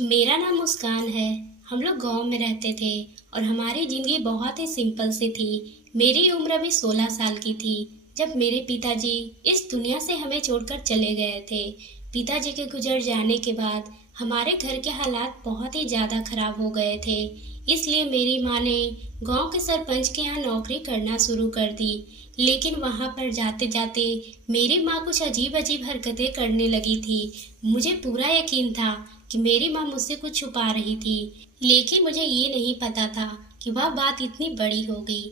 मेरा नाम मुस्कान है। हम लोग गांव में रहते थे और हमारी ज़िंदगी बहुत ही सिंपल सी थी। मेरी उम्र अभी 16 साल की थी जब मेरे पिताजी इस दुनिया से हमें छोड़कर चले गए थे। पिताजी के गुजर जाने के बाद हमारे घर के हालात बहुत ही ज़्यादा खराब हो गए थे। इसलिए मेरी माँ ने गांव के सरपंच के यहाँ नौकरी करना शुरू कर दी। लेकिन वहां पर जाते जाते मेरी माँ कुछ अजीब अजीब हरकतें करने लगी थी। मुझे पूरा यकीन था कि मेरी माँ मुझसे कुछ छुपा रही थी, लेकिन मुझे ये नहीं पता था कि वह बात इतनी बड़ी हो गई।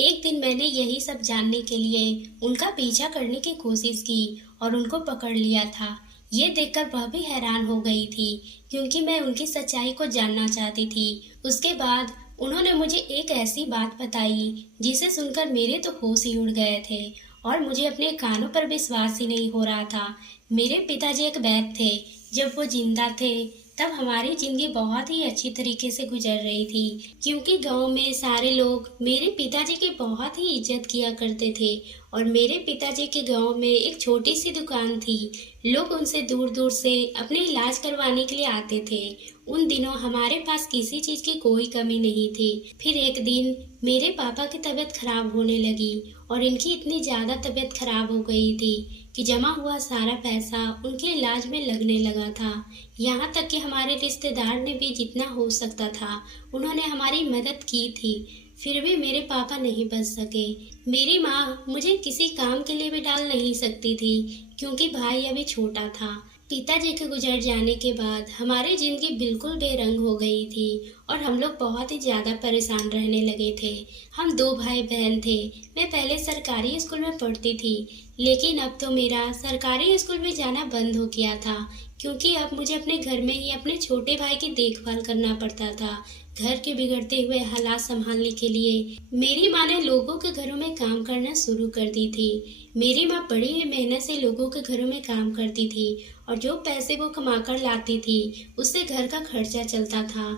एक दिन मैंने यही सब जानने के लिए उनका पीछा करने की कोशिश की और उनको पकड़ लिया था। ये देखकर वह भी हैरान हो गई थी, क्योंकि मैं उनकी सच्चाई को जानना चाहती थी। उसके बाद उन्होंने मुझे एक ऐसी बात बताई जिसे सुनकर मेरे तो होश ही उड़ गए थे और मुझे अपने कानों पर विश्वास ही नहीं हो रहा था। मेरे पिताजी एक वैद्य थे। जब वो जिंदा थे तब हमारी जिंदगी बहुत ही अच्छी तरीके से गुजर रही थी, क्योंकि गांव में सारे लोग मेरे पिताजी की बहुत ही इज्जत किया करते थे। और मेरे पिताजी के गांव में एक छोटी सी दुकान थी। लोग उनसे दूर दूर से अपने इलाज करवाने के लिए आते थे। उन दिनों हमारे पास किसी चीज की कोई कमी नहीं थी। फिर एक दिन मेरे पापा की तबीयत खराब होने लगी और इनकी इतनी ज्यादा तबीयत खराब हो गई थी कि जमा हुआ सारा पैसा उनके इलाज में लगने लगा था। यहाँ तक कि हमारे रिश्तेदार ने भी जितना हो सकता था उन्होंने हमारी मदद की थी। फिर भी मेरे पापा नहीं बच सके। मेरी माँ मुझे किसी काम के लिए भी डाल नहीं सकती थी, क्योंकि भाई अभी छोटा था। पिताजी के गुजर जाने के बाद हमारी जिंदगी बिल्कुल बेरंग हो गई थी और हम लोग बहुत ही ज्यादा परेशान रहने लगे थे। हम दो भाई बहन थे। मैं पहले सरकारी स्कूल में पढ़ती थी, लेकिन अब तो मेरा सरकारी स्कूल में जाना बंद हो गया था, क्योंकि अब मुझे अपने घर में ही अपने छोटे भाई की देखभाल करना पड़ता था। घर के बिगड़ते हुए हालात संभालने के लिए मेरी माँ ने लोगों के घरों में काम करना शुरू कर दी थी। मेरी माँ बड़ी ही मेहनत से लोगों के घरों में काम करती थी और जो पैसे वो कमाकर लाती थी उससे घर का खर्चा चलता था।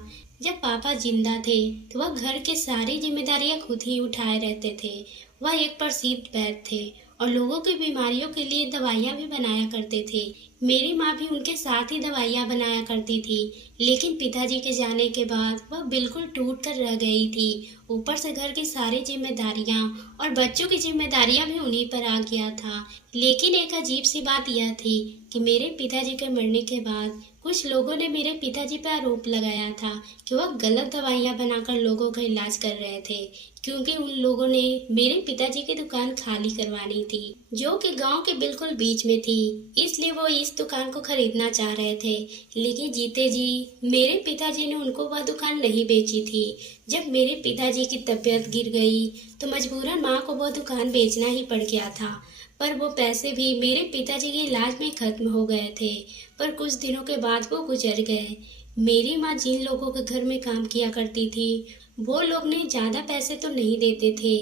जब पापा जिंदा थे तो वह घर की सारी जिम्मेदारियां खुद ही उठाए रहते थे। वह एक प्रसिद्ध वैद्य थे और लोगों की बीमारियों के लिए दवाइयाँ भी बनाया करते थे। मेरी माँ भी उनके साथ ही दवाइयाँ बनाया करती थी। लेकिन पिताजी के जाने के बाद वह बिल्कुल टूट कर रह गई थी। ऊपर से घर की सारी जिम्मेदारियाँ और बच्चों की जिम्मेदारियाँ भी उन्हीं पर आ गया था। लेकिन एक अजीब सी बात यह थी कि मेरे पिताजी के मरने के बाद कुछ लोगों ने मेरे पिताजी पर आरोप लगाया था कि वह गलत दवाइयाँ बनाकर लोगों का इलाज कर रहे थे, क्योंकि उन लोगों ने मेरे पिताजी की दुकान खाली करवानी थी, जो कि गांव के बिल्कुल बीच में थी। इसलिए वो इस दुकान को खरीदना चाह रहे थे। लेकिन जीते जी मेरे पिताजी ने उनको वह दुकान नहीं बेची थी। जब मेरे पिताजी की तबीयत गिर गई तो मजबूरन माँ को वह दुकान बेचना ही पड़ गया था। पर वो पैसे भी मेरे पिताजी के इलाज में खत्म हो गए थे। पर कुछ दिनों के बाद वो गुजर गए। मेरी माँ जिन लोगों के घर में काम किया करती थी वो लोग ने ज्यादा पैसे तो नहीं देते थे।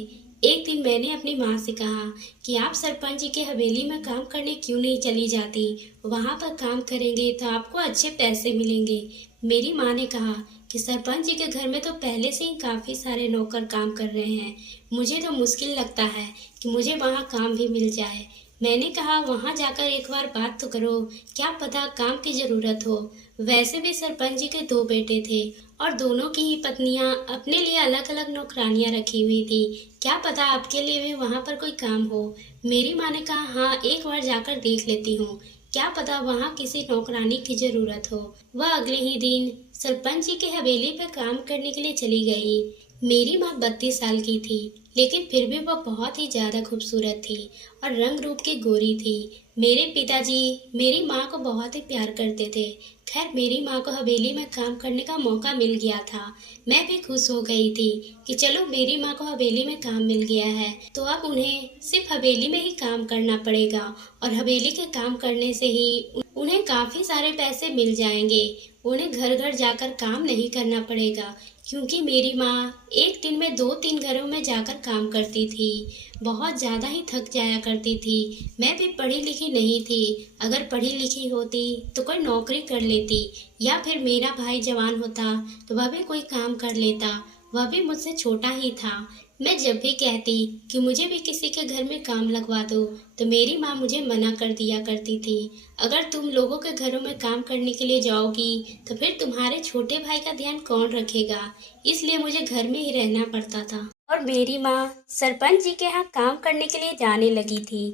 एक दिन मैंने अपनी माँ से कहा कि आप सरपंच जी के हवेली में काम करने क्यों नहीं चली जाती, वहाँ पर काम करेंगे तो आपको अच्छे पैसे मिलेंगे। मेरी माँ ने कहा कि सरपंच जी के घर में तो पहले से ही काफी सारे नौकर काम कर रहे हैं, मुझे तो मुश्किल लगता है कि मुझे वहाँ काम भी मिल जाए। मैंने कहा वहाँ जाकर एक बार बात तो करो, क्या पता काम की जरूरत हो। वैसे भी सरपंच जी के दो बेटे थे और दोनों की ही पत्नियां अपने लिए अलग अलग नौकरानियां रखी हुई थी, क्या पता आपके लिए भी वहाँ पर कोई काम हो। मेरी माँ ने कहा हाँ, एक बार जाकर देख लेती हूँ, क्या पता वहाँ किसी नौकरानी की जरूरत हो। वह अगले ही दिन सरपंच जी की हवेली पर काम करने के लिए चली गई। मेरी माँ 32 साल की थी, लेकिन फिर भी वह बहुत ही ज्यादा खूबसूरत थी और रंग रूप की गोरी थी। मेरे पिताजी मेरी माँ को बहुत ही प्यार करते थे। खैर मेरी माँ को हवेली में काम करने का मौका मिल गया था। मैं भी खुश हो गई थी कि चलो मेरी माँ को हवेली में काम मिल गया है तो अब उन्हें सिर्फ हवेली में ही काम करना पड़ेगा और हवेली के काम करने से ही उन्हें काफी सारे पैसे मिल जाएंगे। उन्हें घर घर जाकर काम नहीं करना पड़ेगा, क्योंकि मेरी माँ एक दिन में 2-3 घरों में जाकर काम करती थी। बहुत ज़्यादा ही थक जाया करती थी। मैं भी पढ़ी लिखी नहीं थी। अगर पढ़ी लिखी होती तो कोई नौकरी कर लेती, या फिर मेरा भाई जवान होता तो वह भी कोई काम कर लेता। वह भी मुझसे छोटा ही था। मैं जब भी कहती कि मुझे भी किसी के घर में काम लगवा दो, तो मेरी माँ मुझे मना कर दिया करती थी। अगर तुम लोगों के घरों में काम करने के लिए जाओगी, तो फिर तुम्हारे छोटे भाई का ध्यान कौन रखेगा? इसलिए मुझे घर में ही रहना पड़ता था। और मेरी माँ सरपंच जी के यहाँ काम करने के लिए जाने लगी थी।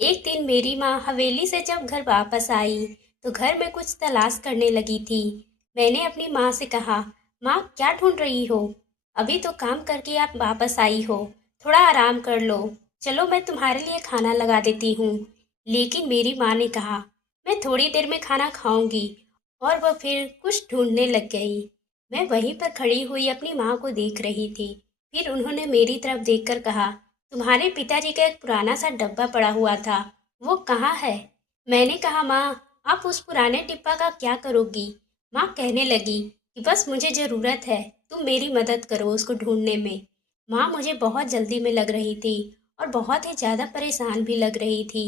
एक दिन मेरी माँ हवेली से जब घर वापस आई, तो घर में कुछ तलाश करने लगी थी। मैंने अपनी माँ से कहा, माँ क्या ढूंढ रही हो? अभी तो काम करके आप वापस आई हो, थोड़ा आराम कर लो। चलो मैं तुम्हारे लिए खाना लगा देती हूँ। लेकिन मेरी माँ ने कहा, मैं थोड़ी देर में खाना खाऊंगी। और वह फिर कुछ ढूंढने लग गई। मैं वहीं पर खड़ी हुई अपनी माँ को देख रही थी। फिर उन्होंने मेरी तरफ देखकर कहा, तुम्हारे पिताजी का एक पुराना सा डब्बा पड़ा हुआ था, वो कहाँ है? मैंने कहा, माँ आप उस पुराने डिब्बा का क्या करोगी? माँ कहने लगी कि बस मुझे ज़रूरत है, तुम मेरी मदद करो उसको ढूंढने में। माँ मुझे बहुत जल्दी में लग रही थी और बहुत ही ज़्यादा परेशान भी लग रही थी।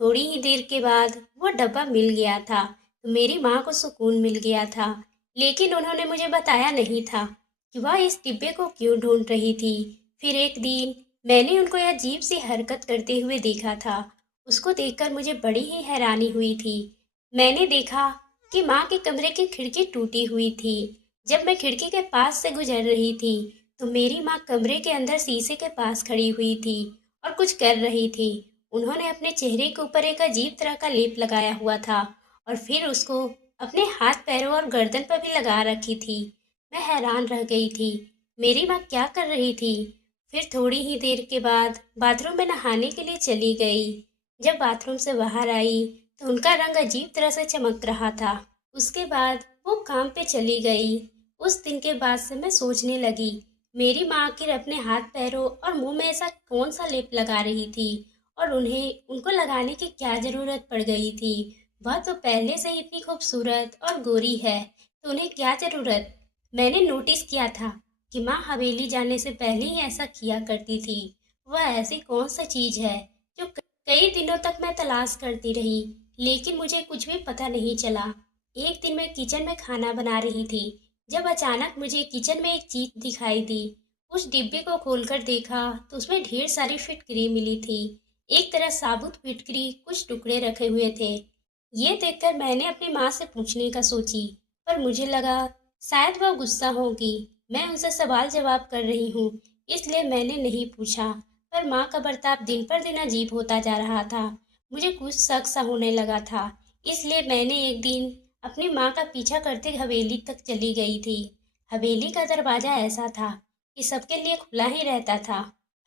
थोड़ी ही देर के बाद वो डब्बा मिल गया था, तो मेरी माँ को सुकून मिल गया था। लेकिन उन्होंने मुझे बताया नहीं था कि वह इस डिब्बे को क्यों ढूंढ रही थी। फिर एक दिन मैंने उनको यह अजीब सी हरकत करते हुए देखा था। उसको देखकर मुझे बड़ी ही हैरानी हुई थी। मैंने देखा कि माँ के कमरे की खिड़की टूटी हुई थी। जब मैं खिड़की के पास से गुजर रही थी, तो मेरी माँ कमरे के अंदर शीशे के पास खड़ी हुई थी और कुछ कर रही थी। उन्होंने अपने चेहरे के ऊपर एक अजीब तरह का लेप लगाया हुआ था और फिर उसको अपने हाथ पैरों और गर्दन पर भी लगा रखी थी। मैं हैरान रह गई थी, मेरी माँ क्या कर रही थी। फिर थोड़ी ही देर के बाद बाथरूम में नहाने के लिए चली गई। जब बाथरूम से बाहर आई, तो उनका रंग अजीब तरह से चमक रहा था। उसके बाद वो काम पे चली गई। उस दिन के बाद से मैं सोचने लगी, मेरी माँ आखिर अपने हाथ पैरों और मुंह में ऐसा कौन सा लेप लगा रही थी और उन्हें उनको लगाने की क्या जरूरत पड़ गई थी? वह तो पहले से ही इतनी खूबसूरत और गोरी है, तो उन्हें क्या जरूरत? मैंने नोटिस किया था कि माँ हवेली जाने से पहले ही ऐसा किया करती थी। वह ऐसी कौन सा चीज है जो कई दिनों तक मैं तलाश करती रही, लेकिन मुझे कुछ भी पता नहीं चला। एक दिन मैं किचन में खाना बना रही थी, जब अचानक मुझे किचन में एक चीज दिखाई दी। उस डिब्बे को खोलकर देखा तो उसमें ढेर सारी फिटकरी मिली थी। एक तरह साबुत फिटकरी, कुछ टुकड़े रखे हुए थे। ये देखकर मैंने अपनी माँ से पूछने का सोची, पर मुझे लगा शायद वह गुस्सा होगी। मैं उनसे सवाल जवाब कर रही हूँ, इसलिए मैंने नहीं पूछा। पर माँ का बर्ताव दिन पर दिन अजीब होता जा रहा था। मुझे कुछ शक सा होने लगा था। इसलिए मैंने एक दिन अपनी माँ का पीछा करते हवेली तक चली गई थी। हवेली का दरवाजा ऐसा था कि सबके लिए खुला ही रहता था।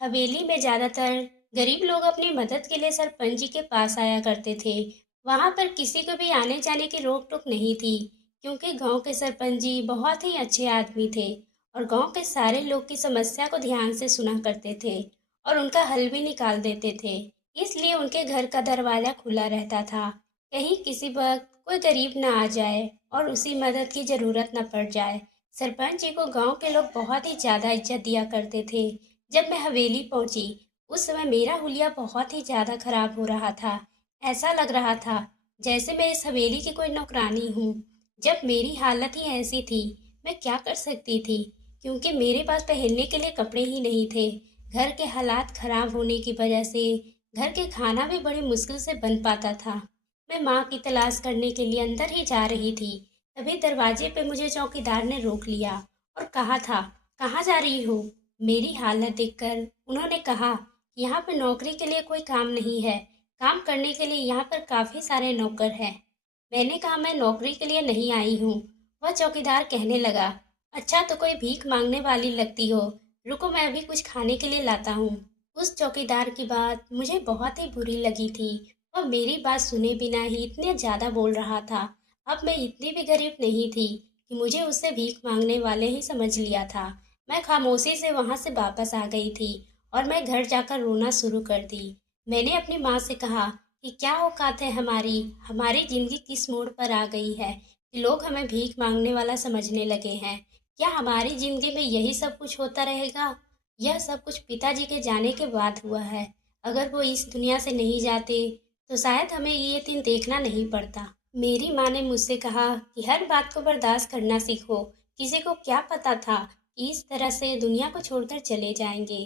हवेली में ज्यादातर गरीब लोग अपनी मदद के लिए सरपंच जी के पास आया करते थे। वहां पर किसी को भी आने जाने की रोक टोक नहीं थी, क्योंकि गांव के सरपंच जी बहुत ही अच्छे आदमी थे और गांव के सारे लोग की समस्या को ध्यान से सुना करते थे और उनका हल भी निकाल देते थे। इसलिए उनके घर का दरवाजा खुला रहता था, कहीं किसी वक्त कोई गरीब ना आ जाए और उसी मदद की जरूरत न पड़ जाए। सरपंच जी को गांव के लोग बहुत ही ज्यादा इज्जत दिया करते थे। जब मैं हवेली पहुंची, उस समय मेरा हुलिया बहुत ही ज्यादा खराब हो रहा था। ऐसा लग रहा था जैसे मैं इस हवेली की कोई नौकरानी हूँ। जब मेरी हालत ही ऐसी थी, मैं क्या कर सकती थी, क्योंकि मेरे पास पहनने के लिए कपड़े ही नहीं थे। घर के हालात खराब होने की वजह से घर के खाना भी बड़ी मुश्किल से बन पाता था। मैं माँ की तलाश करने के लिए अंदर ही जा रही थी, तभी दरवाजे पे मुझे चौकीदार ने रोक लिया और कहा था, कहाँ जा रही हो? मेरी हालत देखकर उन्होंने कहा, यहाँ पे नौकरी के लिए कोई काम नहीं है, काम करने के लिए यहाँ पर काफी सारे नौकर हैं। मैंने कहा, मैं नौकरी के लिए नहीं आई हूँ। वह चौकीदार कहने लगा, अच्छा तो कोई भीख मांगने वाली लगती हो, रुको मैं अभी कुछ खाने के लिए लाता हूँ। उस चौकीदार की बात मुझे बहुत ही बुरी लगी थी। वह मेरी बात सुने बिना ही इतने ज्यादा बोल रहा था। अब मैं इतनी भी गरीब नहीं थी कि मुझे उससे भीख मांगने वाले ही समझ लिया था। मैं खामोशी से वहां से वापस आ गई थी और मैं घर जाकर रोना शुरू कर दी। मैंने अपनी माँ से कहा कि क्या औकात है हमारी, हमारी जिंदगी किस मोड़ पर आ गई है कि लोग हमें भीख मांगने वाला समझने लगे हैं। क्या हमारी जिंदगी में यही सब कुछ होता रहेगा? यह सब कुछ पिताजी के जाने के बाद हुआ है। अगर वो इस दुनिया से नहीं जाते, तो शायद हमें ये दिन देखना नहीं पड़ता। मेरी माँ ने मुझसे कहा कि हर बात को बर्दाश्त करना सीखो। किसी को क्या पता था कि इस तरह से दुनिया को छोड़कर चले जाएंगे।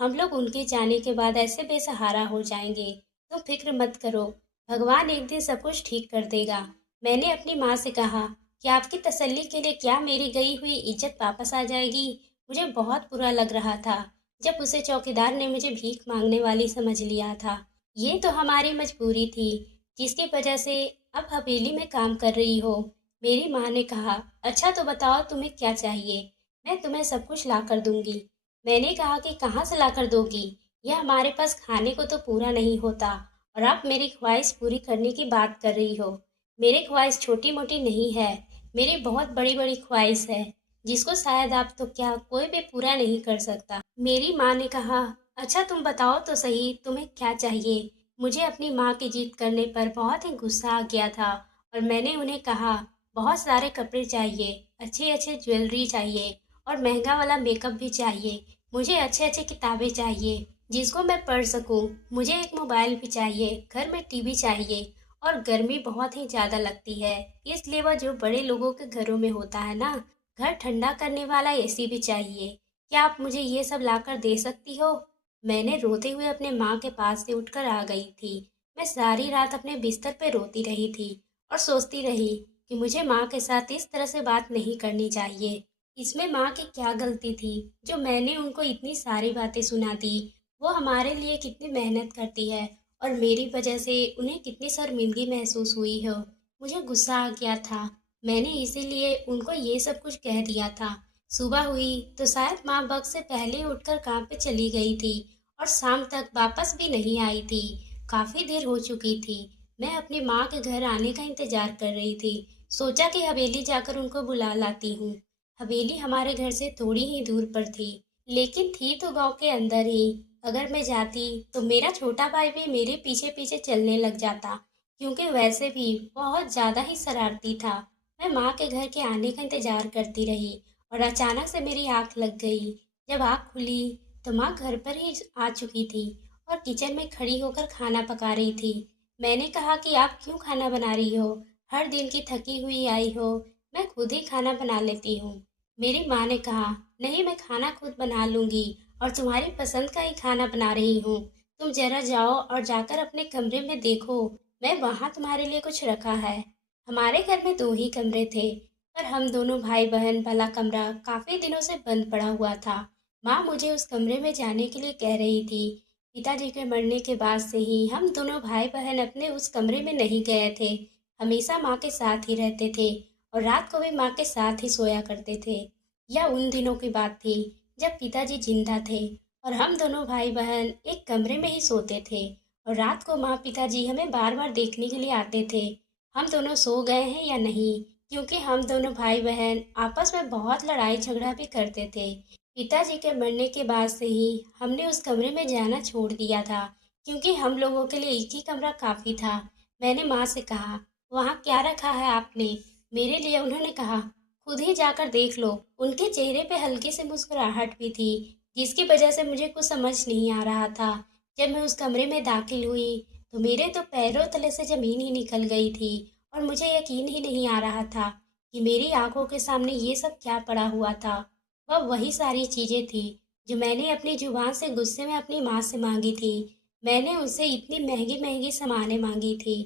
हम लोग उनके जाने के बाद ऐसे बेसहारा हो जाएंगे। तुम फिक्र मत करो, भगवान एक दिन सब कुछ ठीक कर देगा। मैंने अपनी माँ से कहा कि आपकी तसल्ली के लिए क्या मेरी गई हुई इज्जत वापस आ जाएगी। मुझे बहुत बुरा लग रहा था जब उसे चौकीदार ने मुझे भीख मांगने वाली समझ लिया था। ये तो हमारी मजबूरी थी, जिसकी वजह से अब हवेली में काम कर रही हो। मेरी माँ ने कहा, अच्छा तो बताओ तुम्हें क्या चाहिए, मैं तुम्हें सब कुछ ला कर दूंगी। मैंने कहा कि कहाँ से लाकर दोगी, यह हमारे पास खाने को तो पूरा नहीं होता, और आप मेरी ख्वाहिश पूरी करने की बात कर रही हो। मेरी ख्वाहिश छोटी मोटी नहीं है, मेरी बहुत बड़ी बड़ी ख्वाहिश है, जिसको शायद आप तो क्या कोई भी पूरा नहीं कर सकता। मेरी माँ ने कहा, अच्छा तुम बताओ तो सही तुम्हें क्या चाहिए। मुझे अपनी माँ की जिद करने पर बहुत ही गुस्सा आ गया था, और मैंने उन्हें कहा, बहुत सारे कपड़े चाहिए, अच्छे अच्छे ज्वेलरी चाहिए, और महंगा वाला मेकअप भी चाहिए। मुझे अच्छे अच्छे किताबें चाहिए जिसको मैं पढ़ सकूं। मुझे एक मोबाइल भी चाहिए, घर में टीवी चाहिए, और गर्मी बहुत ही ज़्यादा लगती है, इसलिए वह जो बड़े लोगों के घरों में होता है ना, घर ठंडा करने वाला एसी भी चाहिए। क्या आप मुझे ये सब लाकर दे सकती हो। मैंने रोते हुए अपने माँ के पास से उठकर आ गई थी। मैं सारी रात अपने बिस्तर पे रोती रही थी और सोचती रही कि मुझे माँ के साथ इस तरह से बात नहीं करनी चाहिए। इसमें माँ की क्या गलती थी जो मैंने उनको इतनी सारी बातें सुना दी। वो हमारे लिए कितनी मेहनत करती है, और मेरी वजह से उन्हें कितनी शर्मिंदगी महसूस हुई हो। मुझे गुस्सा आ गया था, मैंने इसीलिए उनको ये सब कुछ कह दिया था। सुबह हुई तो शायद माँ वक्त से पहले उठकर काम पे चली गई थी, और शाम तक वापस भी नहीं आई थी। काफी देर हो चुकी थी। मैं अपनी माँ के घर आने का इंतजार कर रही थी। सोचा कि हवेली जाकर उनको बुला लाती हूँ। हवेली हमारे घर से थोड़ी ही दूर पर थी, लेकिन थी तो गांव के अंदर ही। अगर मैं जाती तो मेरा छोटा भाई भी मेरे पीछे पीछे चलने लग जाता, क्योंकि वैसे भी बहुत ज्यादा ही शरारती था। मैं माँ के घर के आने का इंतजार करती रही, और अचानक से मेरी आंख लग गई। जब आंख खुली तो माँ घर पर ही आ चुकी थी, और किचन में खड़ी होकर खाना पका रही थी। मैंने कहा कि आप क्यों खाना बना रही हो, हर दिन की थकी हुई आई हो, मैं खुद ही खाना बना लेती हूँ। मेरी माँ ने कहा, नहीं मैं खाना खुद बना लूंगी, और तुम्हारी पसंद का ही खाना बना रही हूँ। तुम जरा जाओ और जाकर अपने कमरे में देखो, मैं वहाँ तुम्हारे लिए कुछ रखा है। हमारे घर में दो ही कमरे थे, पर हम दोनों भाई बहन वाला कमरा काफी दिनों से बंद पड़ा हुआ था। माँ मुझे उस कमरे में जाने के लिए कह रही थी। पिताजी के मरने के बाद से ही हम दोनों भाई बहन अपने उस कमरे में नहीं गए थे। हमेशा माँ के साथ ही रहते थे, और रात को भी माँ के साथ ही सोया करते थे। यह उन दिनों की बात थी जब पिताजी जिंदा थे, और हम दोनों भाई बहन एक कमरे में ही सोते थे, और रात को माँ पिताजी हमें बार बार देखने के लिए आते थे, हम दोनों सो गए हैं या नहीं, क्योंकि हम दोनों भाई बहन आपस में बहुत लड़ाई झगड़ा भी करते थे। पिताजी के मरने के बाद से ही हमने उस कमरे में जाना छोड़ दिया था, क्योंकि हम लोगों के लिए एक ही कमरा काफी था। मैंने माँ से कहा, वहाँ क्या रखा है आपने मेरे लिए। उन्होंने कहा, खुद ही जाकर देख लो। उनके चेहरे पे हल्की सी मुस्कुराहट भी थी, जिसकी वजह से मुझे कुछ समझ नहीं आ रहा था। जब मैं उस कमरे में दाखिल हुई तो मेरे तो पैरों तले से जमीन ही निकल गई थी, और मुझे यकीन ही नहीं आ रहा था कि मेरी आंखों के सामने ये सब क्या पड़ा हुआ था। वह वही सारी चीजें थी जो मैंने अपनी जुबान से गुस्से में अपनी माँ से मांगी थी। मैंने उससे इतनी महंगी महंगी सामानें मांगी थी।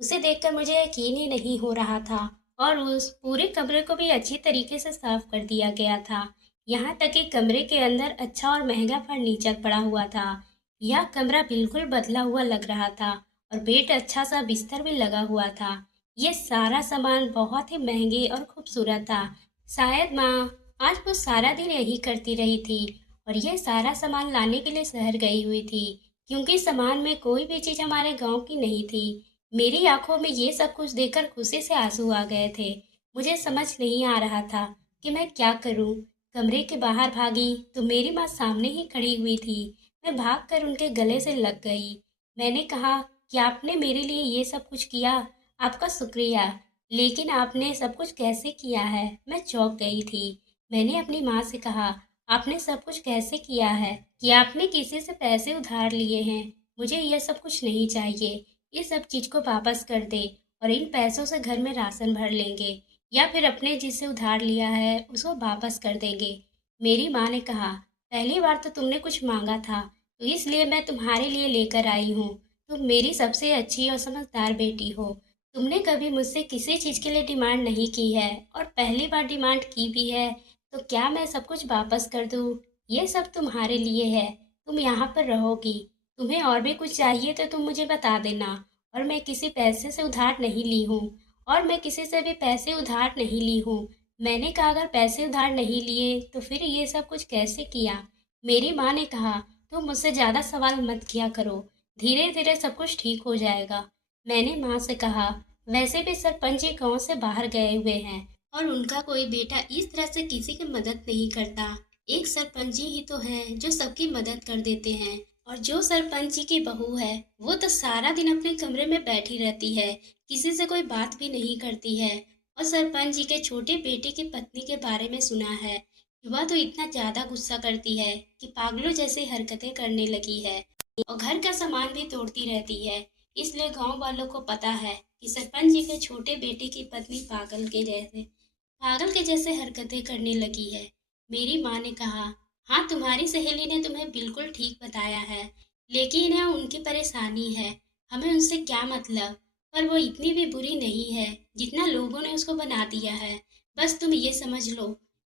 उसे देखकर मुझे यकीन ही नहीं हो रहा था, और उस पूरे कमरे को भी अच्छी तरीके से साफ कर दिया गया था। यहाँ तक कि कमरे के अंदर अच्छा और महंगा फर्नीचर पड़ा हुआ था। यह कमरा बिल्कुल बदला हुआ लग रहा था, और बेड अच्छा सा बिस्तर भी लगा हुआ था। यह सारा सामान बहुत ही महंगे और खूबसूरत था। शायद माँ आज वो सारा दिन यही करती रही थी, और यह सारा सामान लाने के लिए शहर गई हुई थी, क्योंकि सामान में कोई भी चीज हमारे गांव की नहीं थी। मेरी आंखों में ये सब कुछ देखकर खुशी से आंसू आ गए थे। मुझे समझ नहीं आ रहा था कि मैं क्या करूं। कमरे के बाहर भागी तो मेरी माँ सामने ही खड़ी हुई थी। मैं भागकर उनके गले से लग गई। मैंने कहा कि आपने मेरे लिए ये सब कुछ किया, आपका शुक्रिया, लेकिन आपने सब कुछ कैसे किया है। मैं चौंक गई थी। मैंने अपनी माँ से कहा, आपने सब कुछ कैसे किया है, कि आपने किसी से पैसे उधार लिए हैं। मुझे यह सब कुछ नहीं चाहिए। ये सब चीज को वापस कर दे, और इन पैसों से घर में राशन भर लेंगे, या फिर अपने जिससे उधार लिया है उसको वापस कर देंगे। मेरी माँ ने कहा, पहली बार तो तुमने कुछ मांगा था, तो इसलिए मैं तुम्हारे लिए लेकर आई हूँ। तुम मेरी सबसे अच्छी और समझदार बेटी हो। तुमने कभी मुझसे किसी चीज़ के लिए डिमांड नहीं की है, और पहली बार डिमांड की भी है, तो क्या मैं सब कुछ वापस कर दूँ? ये सब तुम्हारे लिए है। तुम यहाँ पर रहोगी। तुम्हें और भी कुछ चाहिए तो तुम मुझे बता देना। और मैं किसी पैसे से उधार नहीं ली हूँ, और मैं किसी से भी पैसे उधार नहीं ली हूँ। मैंने कहा अगर पैसे उधार नहीं लिए तो फिर ये सब कुछ कैसे किया? मेरी माँ ने कहा तुम मुझसे ज़्यादा सवाल मत किया करो, धीरे धीरे सब कुछ ठीक हो जाएगा। मैंने माँ से कहा वैसे भी सरपंच जी गाँव से बाहर गए हुए हैं, और उनका कोई बेटा इस तरह से किसी की मदद नहीं करता। एक सरपंच जी ही तो हैं जो सबकी मदद कर देते हैं। और जो सरपंच जी की बहू है वो तो सारा दिन अपने कमरे में बैठी रहती है, किसी से कोई बात भी नहीं करती है। और सरपंच जी के छोटे बेटे की पत्नी के बारे में सुना है, वह तो इतना ज्यादा गुस्सा करती है कि पागलों जैसे हरकतें करने लगी है, और घर का सामान भी तोड़ती रहती है। इसलिए गांव वालों को पता है कि सरपंच जी के छोटे बेटे की पत्नी पागल के जैसे हरकतें करने लगी है। मेरी माँ ने कहा हाँ, तुम्हारी सहेली ने तुम्हें बिल्कुल ठीक बताया है, लेकिन यह उनकी परेशानी है, हमें उनसे क्या मतलब। पर वो इतनी भी बुरी नहीं है जितना लोगों ने उसको बना दिया है। बस तुम ये समझ लो,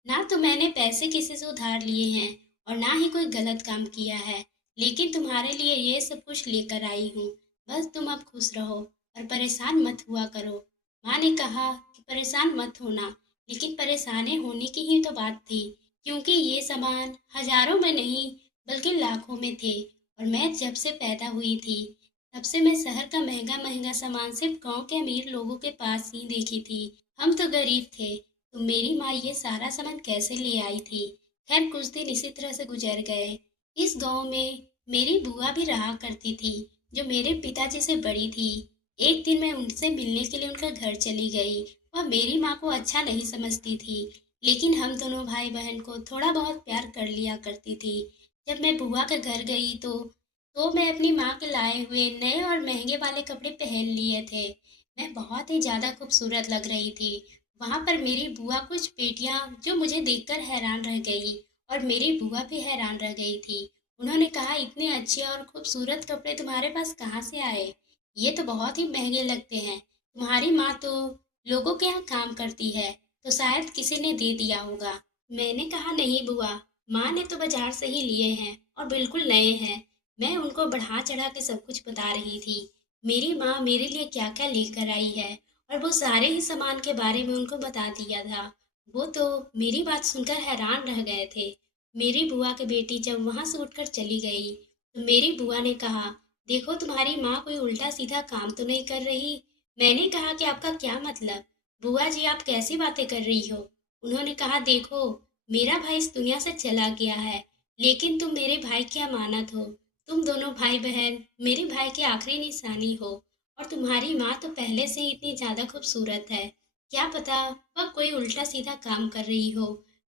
ना तो मैंने पैसे किसी से उधार लिए हैं, और ना ही कोई गलत काम किया है, लेकिन तुम्हारे लिए ये सब कुछ लेकर आई हूँ। बस तुम अब खुश रहो और परेशान मत हुआ करो। माँ ने कहा कि परेशान मत होना, लेकिन परेशानी होने की ही तो बात थी, क्योंकि ये सामान हजारों में नहीं बल्कि लाखों में थे। और मैं जब से पैदा हुई थी तब से मैं शहर का महंगा महंगा सामान सिर्फ गांव के अमीर लोगों के पास ही देखी थी। हम तो गरीब थे, तो मेरी माँ ये सारा सामान कैसे ले आई थी? खैर कुछ दिन इसी तरह से गुजर गए। इस गांव में मेरी बुआ भी रहा करती थी, जो मेरे पिताजी से बड़ी थी। एक दिन मैं उनसे मिलने के लिए उनका घर चली गई। वह मेरी माँ को अच्छा नहीं समझती थी, लेकिन हम दोनों भाई बहन को थोड़ा बहुत प्यार कर लिया करती थी। जब मैं बुआ के घर गई तो मैं अपनी माँ के लाए हुए नए और महंगे वाले कपड़े पहन लिए थे। मैं बहुत ही ज्यादा खूबसूरत लग रही थी। वहां पर मेरी बुआ कुछ बेटियां जो मुझे देखकर हैरान रह गई, और मेरी बुआ भी हैरान रह गई थी। उन्होंने कहा इतने अच्छे और खूबसूरत कपड़े तुम्हारे पास कहाँ से आए? ये तो बहुत ही महंगे लगते हैं। तुम्हारी माँ तो लोगों के यहाँ काम करती है, तो शायद किसी ने दे दिया होगा। मैंने कहा नहीं बुआ, माँ ने तो बाजार से ही लिए हैं और बिल्कुल नए हैं। मैं उनको बढ़ा चढ़ा के सब कुछ बता रही थी, मेरी माँ मेरे लिए क्या क्या लेकर आई है, और वो सारे ही सामान के बारे में उनको बता दिया था। वो तो मेरी बात सुनकर हैरान रह गए थे। मेरी बुआ की बेटी जब वहां से उठकर चली गई, तो मेरी बुआ ने कहा देखो तुम्हारी माँ कोई उल्टा सीधा काम तो नहीं कर रही। मैंने कहा कि आपका क्या मतलब? बुआ जी आप कैसी बातें कर रही हो? उन्होंने कहा देखो, मेरा भाई इस दुनिया से चला गया है, लेकिन तुम मेरे भाई की अमानत हो। तुम दोनों भाई बहन मेरे भाई की आखिरी निशानी हो। और तुम्हारी माँ तो पहले से ही इतनी ज्यादा खूबसूरत है, क्या पता वह कोई उल्टा सीधा काम कर रही हो,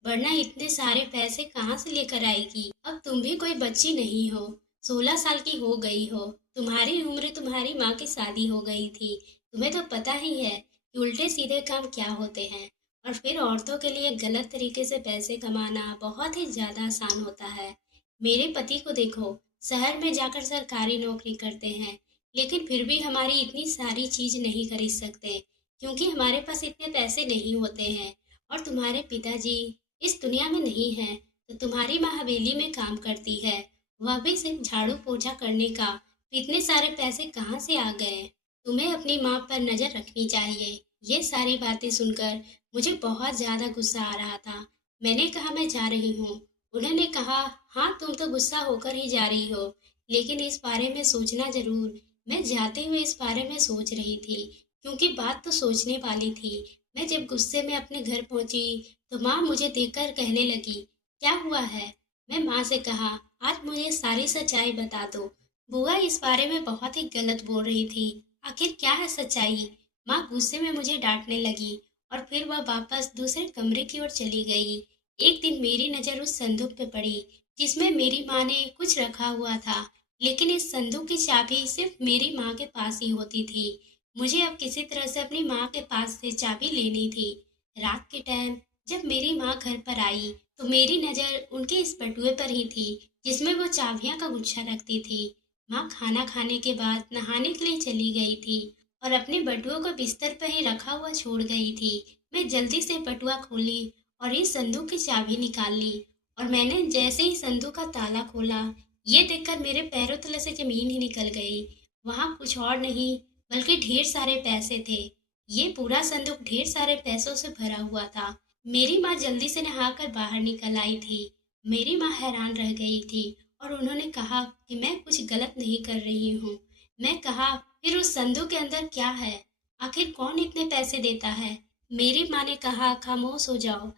वरना इतने सारे पैसे कहाँ से लेकर आएगी? अब तुम भी कोई बच्ची नहीं हो, 16 साल की हो गई हो। तुम्हारी उम्र तुम्हारी माँ की शादी हो गई थी। तुम्हें तो पता ही है कि उल्टे सीधे काम क्या होते हैं। और फिर औरतों के लिए गलत तरीके से पैसे कमाना बहुत ही ज्यादा आसान होता है। मेरे पति को देखो, शहर में जाकर सरकारी नौकरी करते हैं, लेकिन फिर भी हमारी इतनी सारी चीज नहीं खरीद सकते, क्योंकि हमारे पास इतने पैसे नहीं होते हैं। और तुम्हारे पिताजी इस दुनिया में नहीं है, तो तुम्हारी माँ हवेली में काम करती है, वह भी सिर्फ झाड़ू पोछा करने का। तो इतने सारे पैसे कहाँ से आ गए? तुम्हें अपनी माँ पर नजर रखनी चाहिए। ये सारी बातें सुनकर मुझे बहुत ज्यादा गुस्सा आ रहा था। मैंने कहा मैं जा रही हूँ। उन्होंने कहा हाँ, तुम तो गुस्सा होकर ही जा रही हो, लेकिन इस बारे में सोचना जरूर। मैं जाते हुए इस बारे में सोच रही थी, क्योंकि बात तो सोचने वाली थी। मैं जब गुस्से में अपने घर पहुंची, तो माँ मुझे देखकर कहने लगी क्या हुआ है? मैं माँ से कहा आज मुझे सारी सच्चाई बता दो। बुआ इस बारे में बहुत ही गलत बोल रही थी, आखिर क्या है सच्चाई? माँ गुस्से में मुझे डांटने लगी, और फिर वह वापस दूसरे कमरे की ओर चली गई। एक दिन मेरी नज़र उस संदूक पे पड़ी जिसमें मेरी माँ ने कुछ रखा हुआ था, लेकिन इस संदूक की चाबी सिर्फ मेरी माँ के पास ही होती थी। मुझे अब किसी तरह से अपनी माँ के पास से चाबी लेनी थी। रात के टाइम जब मेरी माँ घर पर आई, तो मेरी नज़र उनके इस बटुए पर ही थी जिसमें वो चाबियां का गुच्छा रखती थी। माँ खाना खाने के बाद नहाने के लिए चली गई थी और अपने बटुए को बिस्तर पर ही रखा हुआ छोड़ गई थी। मैं जल्दी से बटुआ खोली और इस संदूक की चाबी निकाल ली, और मैंने जैसे ही संदूक का ताला खोला, ये देखकर मेरे पैरों तले से जमीन ही निकल गई। वहाँ कुछ और नहीं बल्कि ढेर सारे पैसे थे। ये पूरा संदूक ढेर सारे पैसों से भरा हुआ था। मेरी माँ जल्दी से नहाकर बाहर निकल आई थी। मेरी माँ हैरान रह गई थी और उन्होंने कहा कि मैं कुछ गलत नहीं कर रही हूँ। मैं कहा, फिर उस संदूक के अंदर क्या है? आखिर कौन इतने पैसे देता है? मेरी माँ ने कहा, खामोश हो जाओ।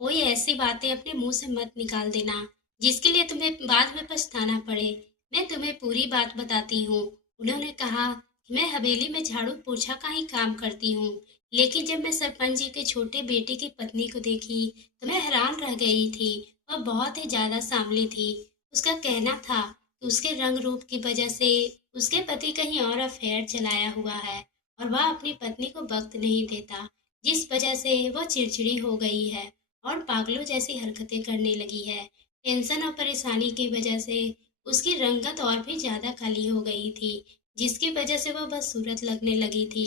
कोई ऐसी बातें अपने मुंह से मत निकाल देना जिसके लिए तुम्हें बाद में पछताना पड़े। मैं तुम्हें पूरी बात बताती हूँ। उन्होंने कहा कि मैं हवेली में झाड़ू पोछा का ही काम करती हूँ, लेकिन जब मैं सरपंच जी के छोटे बेटे की पत्नी को देखी तो मैं हैरान रह गई थी। वह बहुत ही ज्यादा सांवली थी। उसका कहना था कि उसके रंग रूप की वजह से उसके पति कहीं और अफेयर चलाया हुआ है और वह अपनी पत्नी को वक्त नहीं देता, जिस वजह से वह चिड़चिड़ी हो गई है और पागलों जैसी हरकतें करने लगी है। टेंशन और परेशानी की वजह से उसकी रंगत और भी ज्यादा काली हो गई थी, जिसकी वजह से वह बदसूरत लगने लगी थी।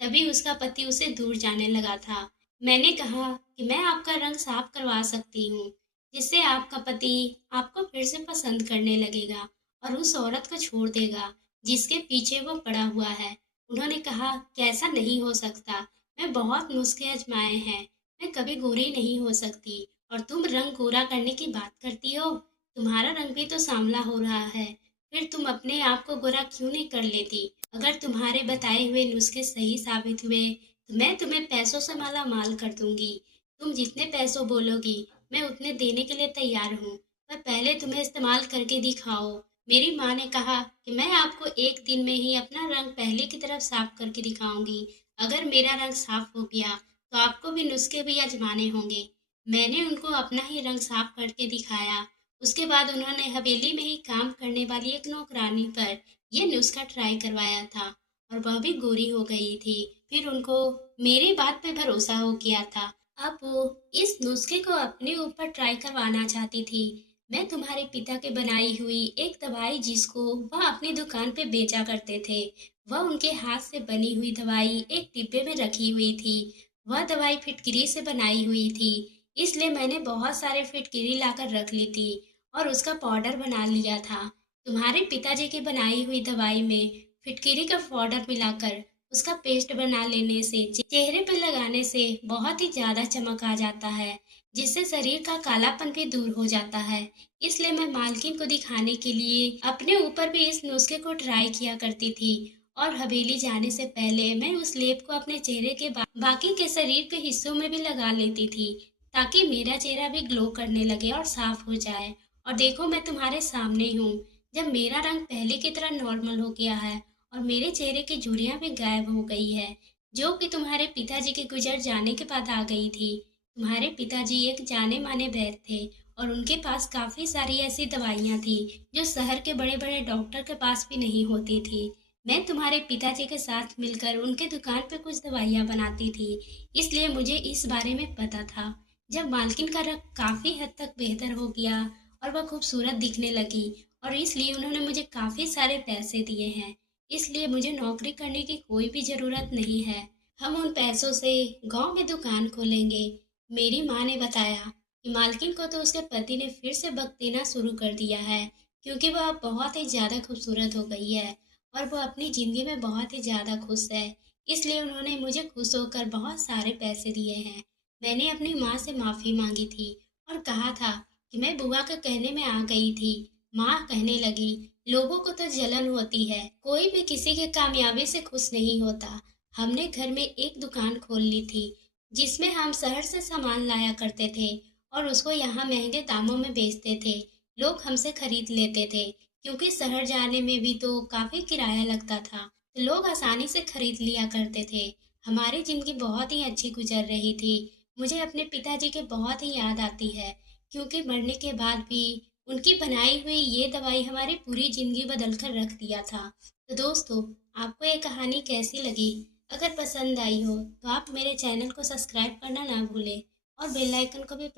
तभी उसका पति उसे दूर जाने लगा था। मैंने कहा कि मैं आपका रंग साफ करवा सकती हूँ, जिससे आपका पति आपको फिर से पसंद करने लगेगा और उस औरत को छोड़ देगा जिसके पीछे वो पड़ा हुआ है। उन्होंने कहा कि ऐसा नहीं हो सकता। मैं बहुत नुस्खे आजमाए हैं, मैं कभी गोरी नहीं हो सकती, और तुम रंग गोरा करने की बात करती हो। तुम्हारा रंग भी तो सांवला हो रहा है, फिर तुम अपने आप को गोरा क्यों नहीं कर लेती? अगर तुम्हारे बताए हुए नुस्खे सही साबित हुए तो मैं तुम्हें पैसों से माला माल कर दूंगी। तुम जितने पैसों बोलोगी मैं उतने देने के लिए तैयार हूँ, पर पहले तुम्हें इस्तेमाल करके दिखाओ। मेरी माँ ने कहा कि मैं आपको एक दिन में ही अपना रंग पहले की तरफ साफ करके दिखाऊंगी। अगर मेरा रंग साफ हो गया तो आपको भी नुस्खे भी आजमाने होंगे। मैंने उनको अपना ही रंग साफ करके दिखाया। उसके बाद उन्होंने हवेली में ही काम करने वाली एक नौकरानी पर यह नुस्खा ट्राई करवाया था और वह भी गोरी हो गई थी। फिर उनको मेरी बात पे भरोसा हो गया था। अब वो इस नुस्खे को अपने ऊपर ट्राई करवाना चाहती थी। मैं तुम्हारे पिता के बनाई हुई एक दवाई जिसको वह अपनी दुकान पे बेचा करते थे, वह उनके हाथ से बनी हुई दवाई एक डिब्बे में रखी हुई थी। वह दवाई फिटकिरी से बनाई हुई थी, इसलिए मैंने बहुत सारे फिटकिरी लाकर रख ली थी और उसका पाउडर बना लिया था। तुम्हारे पिताजी की बनाई हुई दवाई में फिटकिरी का पाउडर मिलाकर उसका पेस्ट बना लेने से चेहरे पर लगाने से बहुत ही ज्यादा चमक आ जाता है, जिससे शरीर का कालापन भी दूर हो जाता है। इसलिए मैं मालकिन को दिखाने के लिए अपने ऊपर भी इस नुस्खे को ट्राई किया करती थी, और हवेली जाने से पहले मैं उस लेप को अपने चेहरे के बाकी के शरीर के हिस्सों में भी लगा लेती थी, ताकि मेरा चेहरा भी ग्लो करने लगे और साफ हो जाए। और देखो, मैं तुम्हारे सामने हूँ। जब मेरा रंग पहले की तरह नॉर्मल हो गया है और मेरे चेहरे की झुर्रियाँ भी गायब हो गई है, जो कि तुम्हारे पिताजी के गुजर जाने के बाद आ गई थी। तुम्हारे पिताजी एक जाने माने वैद्य थे और उनके पास काफी सारी ऐसी दवाइयाँ थी जो शहर के बड़े बड़े डॉक्टर के पास भी नहीं होती थी। मैं तुम्हारे पिताजी के साथ मिलकर उनके दुकान पे कुछ दवाइयाँ बनाती थी, इसलिए मुझे इस बारे में पता था। जब मालकिन का रंग काफी हद तक बेहतर हो गया और वह खूबसूरत दिखने लगी, और इसलिए उन्होंने मुझे काफी सारे पैसे दिए हैं, इसलिए मुझे नौकरी करने की कोई भी जरूरत नहीं है। हम उन पैसों से गांव में दुकान खोलेंगे। मेरी माँ ने बताया कि मालकिन को तो उसके पति ने फिर से वक्त देना शुरू कर दिया है, क्योंकि वह अब बहुत ही ज्यादा खूबसूरत हो गई है और वो अपनी जिंदगी में बहुत ही ज्यादा खुश है। इसलिए उन्होंने मुझे खुश होकर बहुत सारे पैसे दिए हैं। मैंने अपनी माँ से माफी मांगी थी और कहा था कि मैं बुआ के कहने में आ गई थी। माँ कहने लगी, लोगों को तो जलन होती है, कोई भी किसी की कामयाबी से खुश नहीं होता। हमने घर में एक दुकान खोल ली थी जिसमें हम शहर से सामान लाया करते थे और उसको यहाँ महंगे दामों में बेचते थे। लोग हमसे खरीद लेते थे, क्योंकि शहर जाने में भी तो काफी किराया लगता था, तो लोग आसानी से खरीद लिया करते थे। हमारी जिंदगी बहुत ही अच्छी गुजर रही थी। मुझे अपने पिताजी की बहुत ही याद आती है, क्योंकि मरने के बाद भी उनकी बनाई हुई ये दवाई हमारी पूरी जिंदगी बदल कर रख दिया था। तो दोस्तों, आपको ये कहानी कैसी लगी? अगर पसंद आई हो तो आप मेरे चैनल को सब्सक्राइब करना ना भूलें और बेल आइकन को भी